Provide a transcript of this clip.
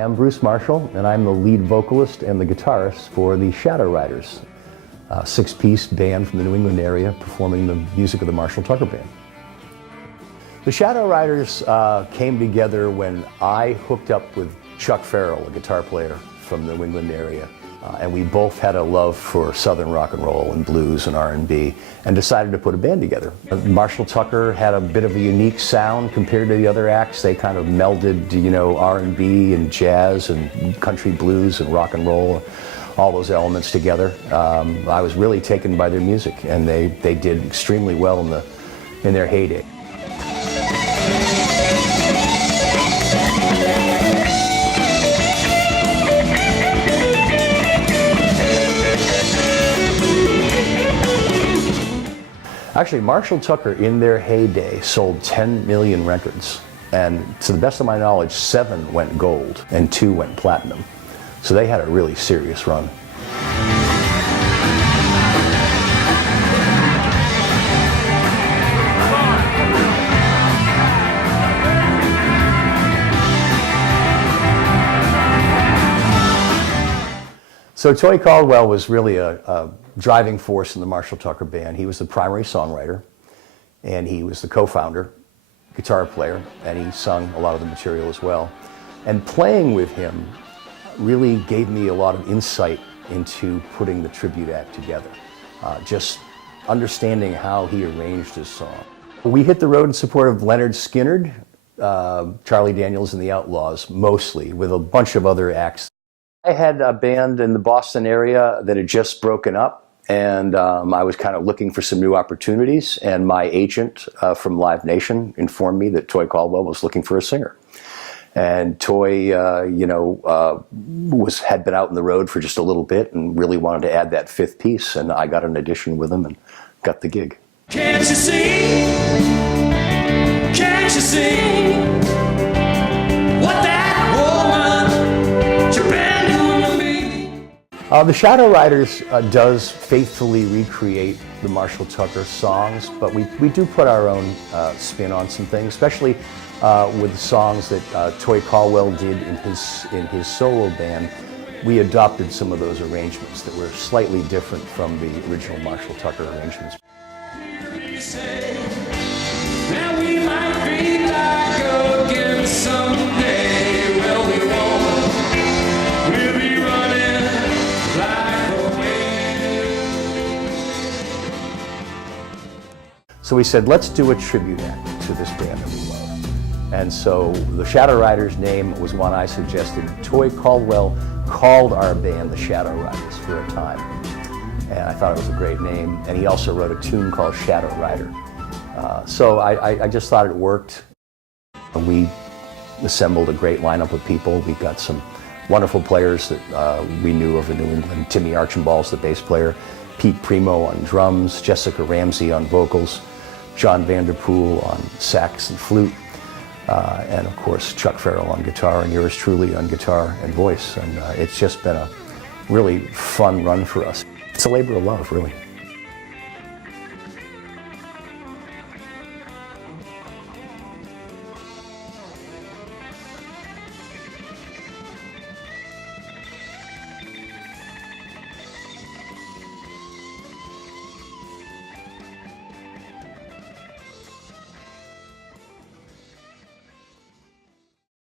Hi, I'm Bruce Marshall, and I'm the lead vocalist and the guitarist for the Shadow Riders, a six-piece band from the New England area performing the music of the Marshall Tucker Band. The Shadow Riders came together when I hooked up with Chuck Farrell, a guitar player from the New England area, and we both had a love for Southern rock and roll and blues and R&B, and decided to put a band together. Marshall Tucker had a bit of a unique sound compared to the other acts. They kind of melded, you know, R&B and jazz and country blues and rock and roll, all those elements together. I was really taken by their music, and they did extremely well in their heyday. Actually, Marshall Tucker, in their heyday, sold 10 million records. And to the best of my knowledge, 7 went gold and 2 went platinum. So they had a really serious run. So Toy Caldwell was really a driving force in the Marshall Tucker Band. He was the primary songwriter, and he was the co-founder, guitar player, and he sung a lot of the material as well. And playing with him really gave me a lot of insight into putting the tribute act together, just understanding how he arranged his song. We hit the road in support of Leonard Skinner, Charlie Daniels and the Outlaws, mostly, with a bunch of other acts. I had a band in the Boston area that had just broken up, and I was kind of looking for some new opportunities, and my agent from Live Nation informed me that Toy Caldwell was looking for a singer. And Toy, had been out on the road for just a little bit and really wanted to add that 5th piece, and I got an audition with him and got the gig. Can't you see? Can't you see what that woman you're been doing to me? The Shadow Riders does faithfully recreate the Marshall Tucker songs, but we do put our own spin on some things, especially with the songs that Toy Caldwell did in his solo band. We adopted some of those arrangements that were slightly different from the original Marshall Tucker arrangements. So we said, let's do a tribute act to this band that we love. And so the Shadow Riders name was one I suggested. Toy Caldwell called our band the Shadow Riders for a time. And I thought it was a great name. And he also wrote a tune called Shadow Rider. So I just thought it worked. We assembled a great lineup of people. We got some wonderful players that we knew of in New England. Timmy Archambault's the bass player, Pete Primo on drums, Jessica Ramsey on vocals, John Vanderpool on sax and flute, and of course Chuck Farrell on guitar, and yours truly on guitar and voice. And it's just been a really fun run for us. It's a labor of love, really.